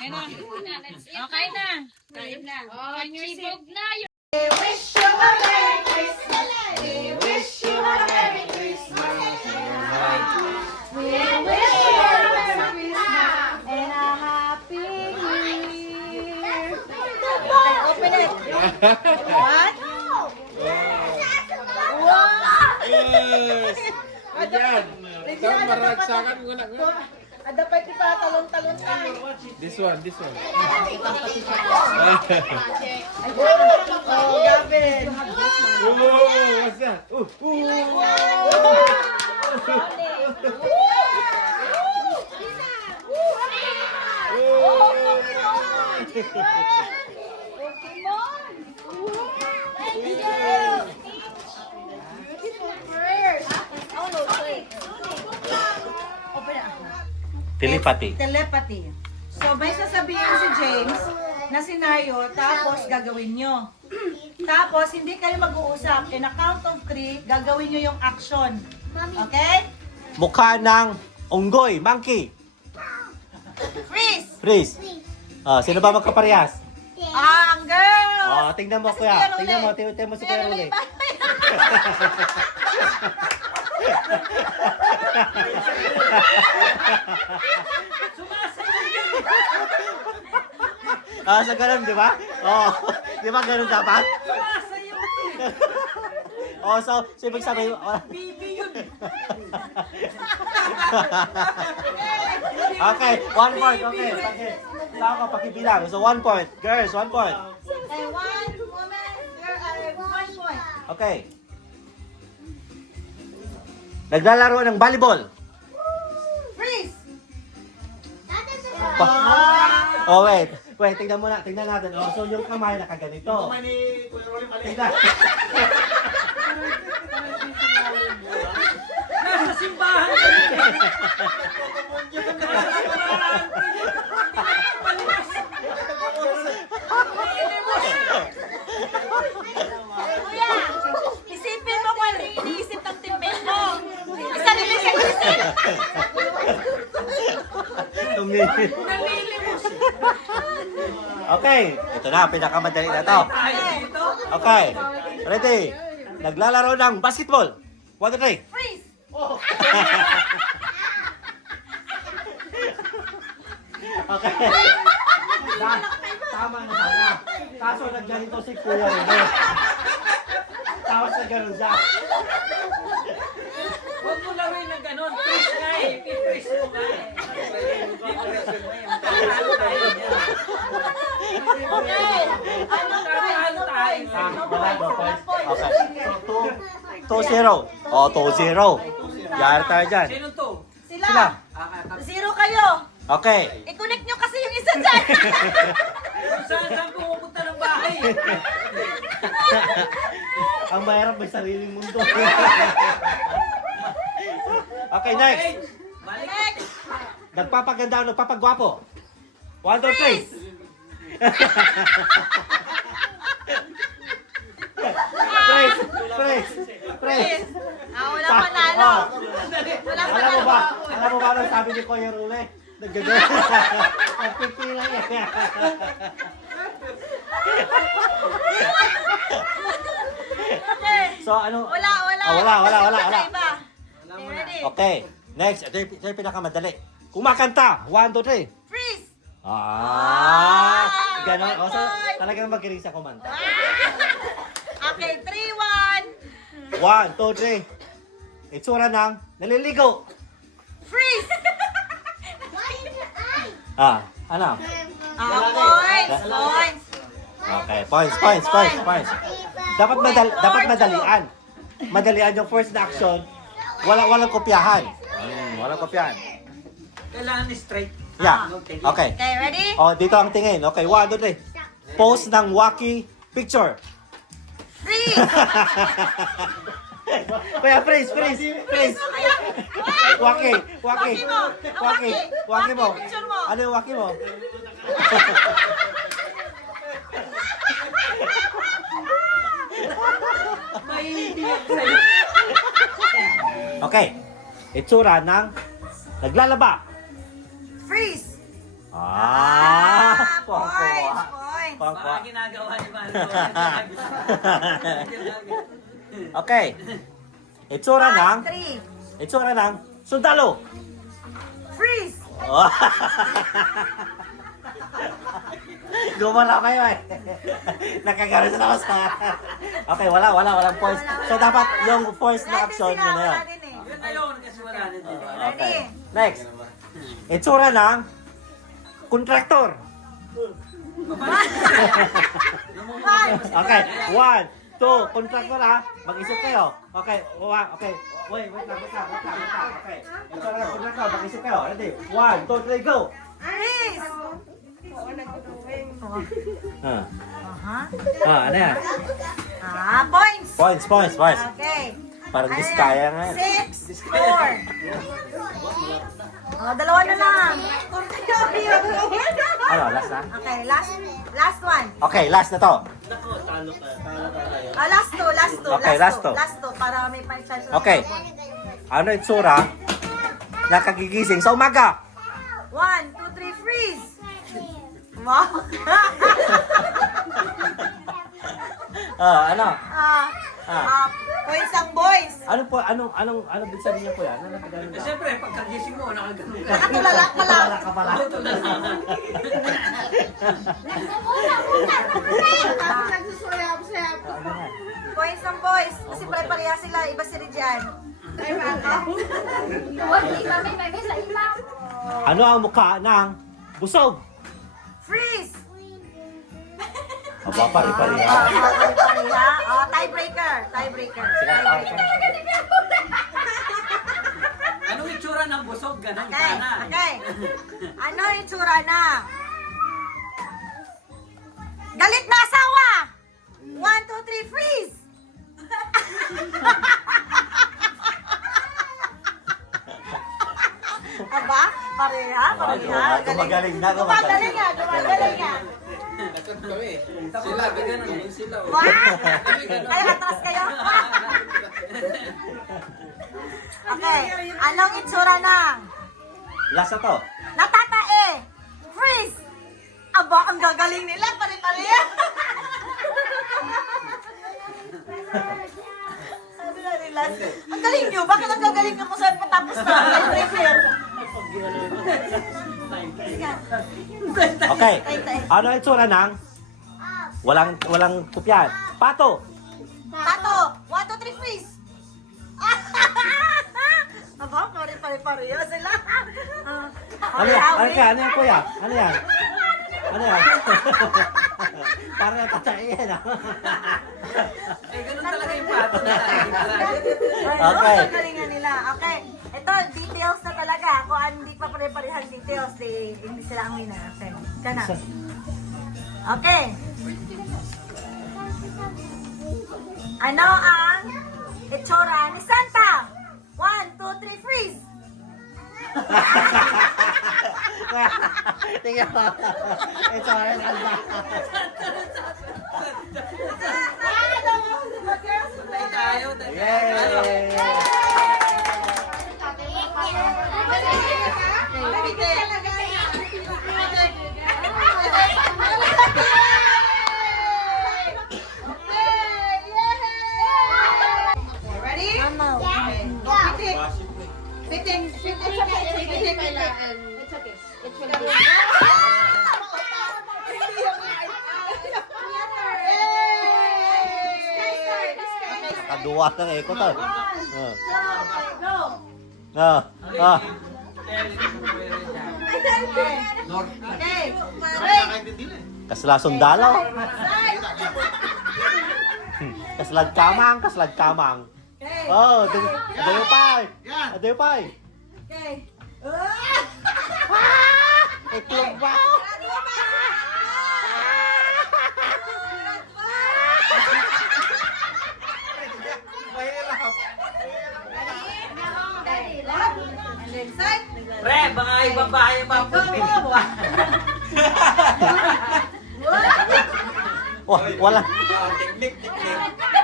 Okay na. Kain na. Oh, sibog na. We wish you a Merry Christmas. We wish you a Merry Christmas. We wish you a Merry Christmas and a Happy New Year. Okay, open it. What? Wow! Yes! Ayan! Ito, maragsakan mo na. Ada pa ito pa talon-talon tayo. This one, this one. Oh, Gavin. Oh, what's that? Telepathy. Telepathy. So, may sasabihin si James na senaryo, tapos gagawin nyo. Tapos, hindi kayo mag-uusap. In a count of 3, gagawin nyo yung action. Okay? Mukha ng unggoy, monkey. Freeze! Freeze. Sino ba magkaparehas? Ang girl! Tingnan mo Kasi kuya. Kuya Tingnan mo, Rule. tingnan mo si Kuya Rule. Sa ganun, di ba? Di ba ganun dapat? So ibig sabihin, okay, 1 point, okay. Saan ka pakibilang? So 1 point. Girls, 1 point. Okay, 1 woman, girl, 1 point. Okay. Naglalaro ng volleyball. Freeze! Wait, tingnan natin. So yung kamay nakaganito. Tingnan. Nasa simbahan Kuya, isipin mo kung ano yung iniisip ng teammate mo. Isa nila sa isip. Okay, ito na, pinakamadali na to. Okay, ready? Naglalaro ng basketball. 1, 2, 3. Freeze! Okay. Tama na sana. Kaso nagganito si Kuya Rene. Tapos na ganun siya. Huwag mo lawin ng ganon. Freeze nga eh. I-freeze mo nga eh. Okay. Anong Talo tayo. Wala, no points. Okay. 2-0. 2-0. Yari tayo dyan. Sino to? Sila. Zero kayo. Okay. I-connect nyo kasi yung isa dyan. Saan pumupunta ng bahay? Ang mahirap may sariling mundo. Okay, next. Balik. Next. Nagpapaganda o nagpapagwapo. 1, 2, 3. Praise. Wala panalo. Wala panalo. Alam mo ba ano sabi ni Kuya Rule? Nagagano. Nagpipila yan. Okay. So ano? Wala. Wala. Iba. Okay, ready? Okay. Next, ito yung pinakamadali. Kumakanta. 1, 2, 3. Freeze. Ganon. One So, point. talagang magaling sa kumanta. Okay, 3-1. 1, 2, 3. Itsura ng naliligo. Freeze. Ano? Points. Okay, points. Dapat madalian. Madalian yung first na action. Walang kopyahan. Walang kopyahan. Kailangan ni straight. Yeah. Okay. Okay, ready? Dito ang tingin. Okay, 1, 2, 3. Pose ng wacky picture. Freeze. Kuya, freeze. Wacky mo. Picture mo. Ano yung wacky mo? Mahihiyak sa'yo. Okay. Itsura ng naglalaba. Freeze. Points, points. Baka ginagawa ni Mano. Okay. Itsura ng, 3. itsura ng sundalo. Freeze. Oh. Gumala kayo eh. Nakagalit na ako sa... Okay, walang points. So dapat yung force na action, yun na yun. Wala din eh. Yun na yun kasi wala na dito. Okay. Next. Itsura ng kontraktor. Okay, 1, 2, kontraktor ha. Mag-isip kayo. Okay, okay. Wait lang. Okay. Itsura ng kontraktor, mag-isip kayo. Ready? 1, 2, 3, go! Freeze. Ano yan? Points. Points. Okay. Parang diskaya nga yan. 6, 4. Dalawa na lang. Ano, last na? Okay, last one. Okay, last na to. Last two. Okay, last two. Last two, para may chance. Okay. Ano yung tsura? Nakagigising sa umaga. 1, 2, 3, freeze. Wow. Ano? Points ang boys. Anong bin sabihin niya po yan? Ano nagkaganon ka? Siyempre, pagkagising mo, nakaganon ka. Nakatulala ka lang. Wala ka pala. Points ang boys. Kasi pare-pareha sila. Iba si Rijan. Ano ang mukha ng busog? Freeze. Aba, pari-pari ha. Pare-pareha. Tiebreaker. Sige, Anong itsura ng busog? Ganun Okay. sana. Okay. Ano yung tsura na? Galit na asawa! 1, 2, 3, freeze! Aba? Pareha? Gumagaling na. Gumagaling nga. Sila, ganun din sila. Wow! Kaya atras kayo? Okay. Anong itsura na? Last na to. Natatae! Freeze! Aba, ang gagaling nila. Pare-pareha. Sabi na nila, ang galing nyo. Bakit ang gagaling mo sa patapos na? Okay. Ano ang itsura ng walang kupyan? Pato. Tato! 1, 2, 3, freeze! Aba, pare-pareha sila. Ano yan? Ano yan, kuya? Ano yan? Para natatayin ha. Eh, ganun talaga yung pato na tayo. Okay. Ang galingan nila. Okay. Ito, details na talaga. Kung hindi pa pare-parehang details, hindi sila ang winner. Okay. Kana. Okay. Ano ang itsura ni Santa? 1, 2, 3, freeze! Tingnan mo. Itsura ng Santa. Tayo. Yay! Ready? Piting. Kaduwa ng eko to. Okay. Kasla sundalo. Kaslag kamang. Okay. Oh, adayo pa. Okay. Itlog ba? And then side. Pre, baka ibang bahay ang mga puti.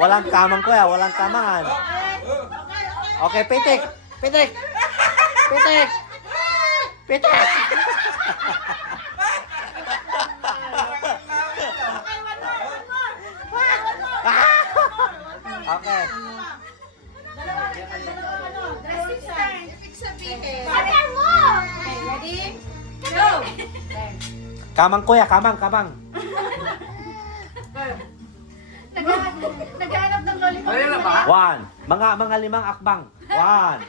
Walang kamang kuya, walang kamangan. Okay, pitik. Dressing stand. Ibig sabihin. Sabihan mo! Okay, ready? Go! Kamang kuya, kamang. Naghahanap ng lollipop. Kaya na ba? 1. Mga 5 akbang. 1.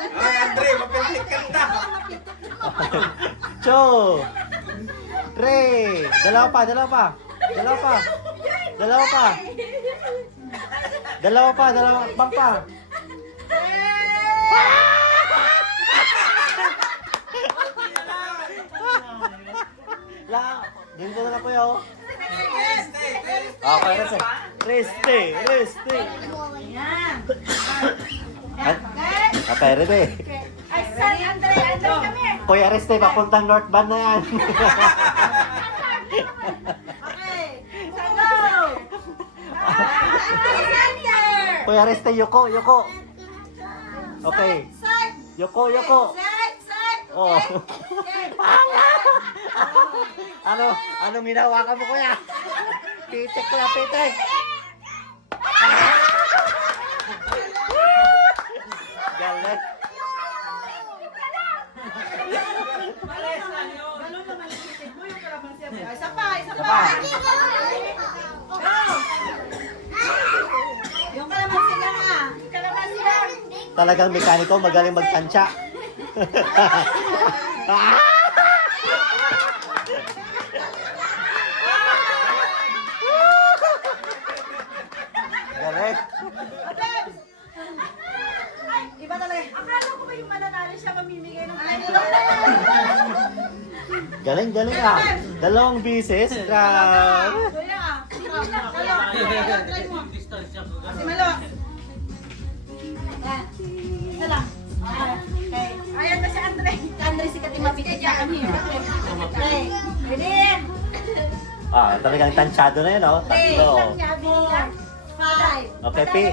Ay, Andre, mapilit ka na. 2. 3. Dalawa pa. Dalawang akbang pa. La, dito na po yo. Okay, reste. Yan. Okay, ready. Ay, sorry, Andre, come here. Kuya Reste, papuntang North Band na yan. Okay, so go! Center! Kuya Reste, yuko. Okay. Side! Yuko. Side! Oh. Okay. Anong hinawakan mo, kuya? Pitik, kuya, pitik. Galit. Malayas lang yun. Isa pa! pa. Go! Yung kalamansi lang ah. Kalamansi lang. Talagang mekaniko, magaling magtansya. Galit. Ay, iba talaga. Akala ko ba yung mananalo siya mamimigay ng Galing ah. 2 bisis. Grabe. Kuya, sige lang. Try mo. Distansya ko. Si Malo. Yan. Isa lang. Okay. Ayan na si Andre. Si Andre si Katima Pidya. Okay. Ready? Talagang tansyado na yun, oh. Tatlo. 5. Okay, pitik.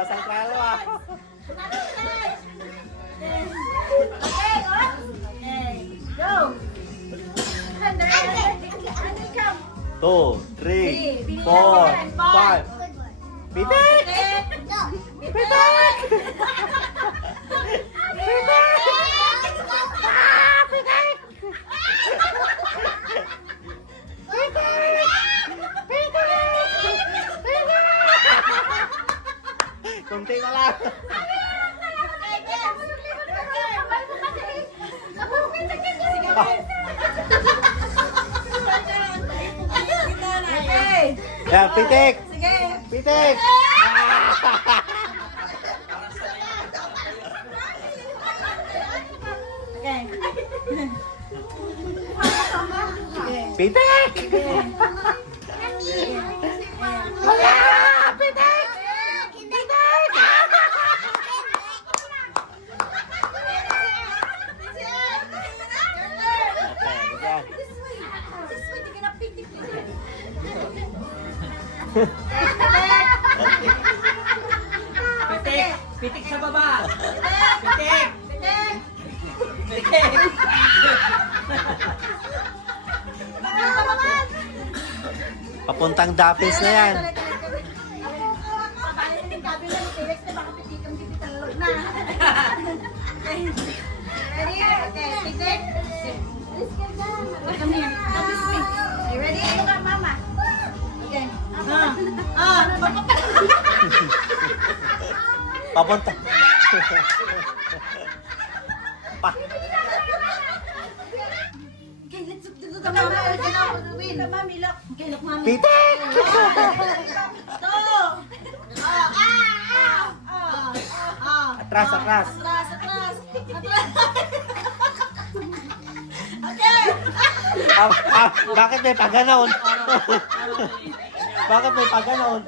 Santralo ah. Go! 2, 3, 4, 5. Pitik! Kunti na lang. Yan, pitik! Sige! Pitik! Okay. Pitik! Wala! Pitik! Pitik sa baba. Pitik. Papuntang Dapis na yan. Ready? Okay, titik. Come here. Come with me. Okay, ready? Look at mama. Okay. Papunta. Pa. Okay, let's do the mama. Win. Mami, look. Okay, look, mami. Pitik! Atras. Atras. Okay. Bakit may paganoon? Bakit may paganoon?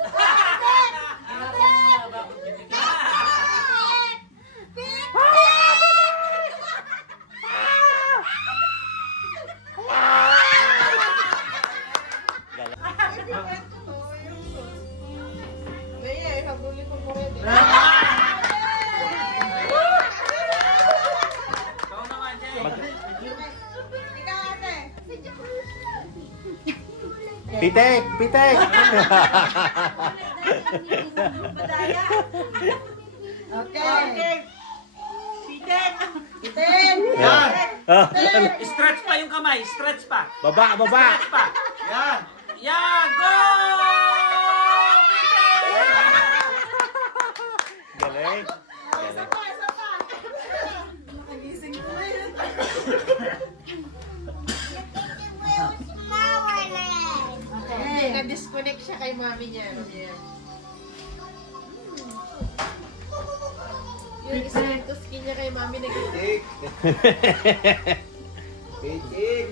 Pitek! Pitek! Madaya. Okay. Pitin. Yan! Stretch pa yung kamay. Stretch pa. Baba! Baba! Stretch pa. Yan! Yan! Go! Galing! Isa pa. Nakagising ko na yun. Okay. Na-disconnect siya kay mami niya. Yung isa yung tuski niya kay mami nag Pitik! Pitik!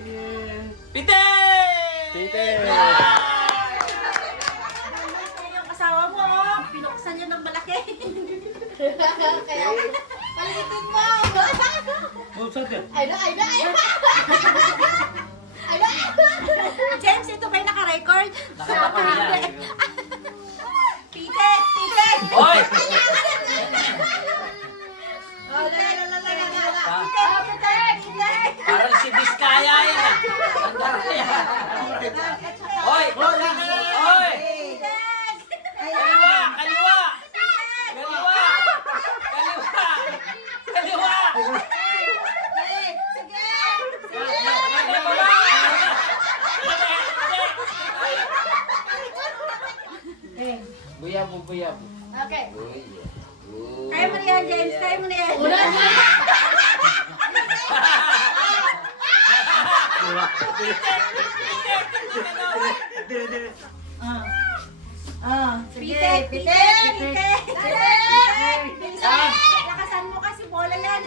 Pitik! Pitek! Yung asawa mo, pinuksan niya ng malaki. Kaya, palitin mo! Oh, saan yan? Ay na! James, ito ba'y naka-record? Nakakapagyan. Pitik! Hoy! Parang si Biskaya yan ah. Sandali yan. Hoy! Hoy! Kaliwa! Kaliwa! Kaliwa! Kaliwa! Kaliwa! Buyabo, buyabo. Okay. Buyabo. Kaya mo na yan, James. Kaya mo na yan. Sige, pitik! Lakasan mo kasi bola yan.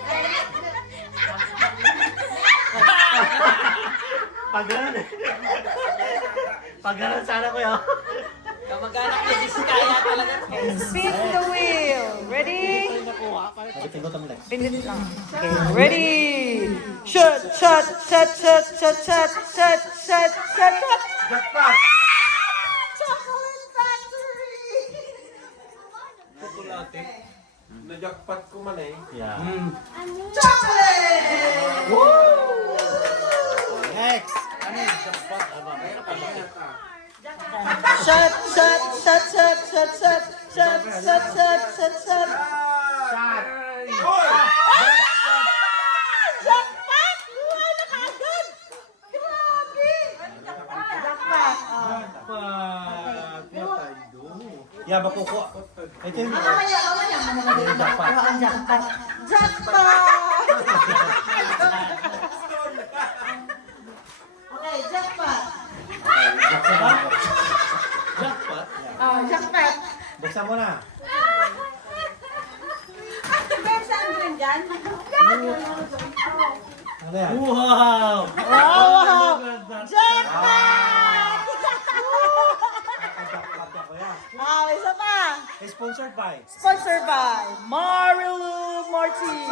Pag ganun Pag ganun sana ko yun. Kamag-anak ni Biskaya talaga. Spin the wheel. Ready? Nabitin ko itong legs. Okay, ready. Shot, shot, shot, shot, shot, shot, shot, shot, shot, shot. Jackpot! Chocolate Factory! Chocolate. Na-jackpot ko man eh. Yeah. Chocolate! Next! Ano yung jackpot? Shot, shot, shot, shot, shot, shot, shot, shot, shot, shot, shot. Shot! Hoy! Jackpot! Buhay na kaagad! Grabe! Jackpot! Yeah, makukuha. Ito yung Mamaya. jackpot. Ang jackpot! Jackpot! Okay, jackpot! Jackpot? Oh, jackpot! Buksan mo na. Ben, saan mo rin dyan? Ano yan? Wow! Wow! Jackpot! Isa pa. Sponsored by Sponsored by Marilu Martin.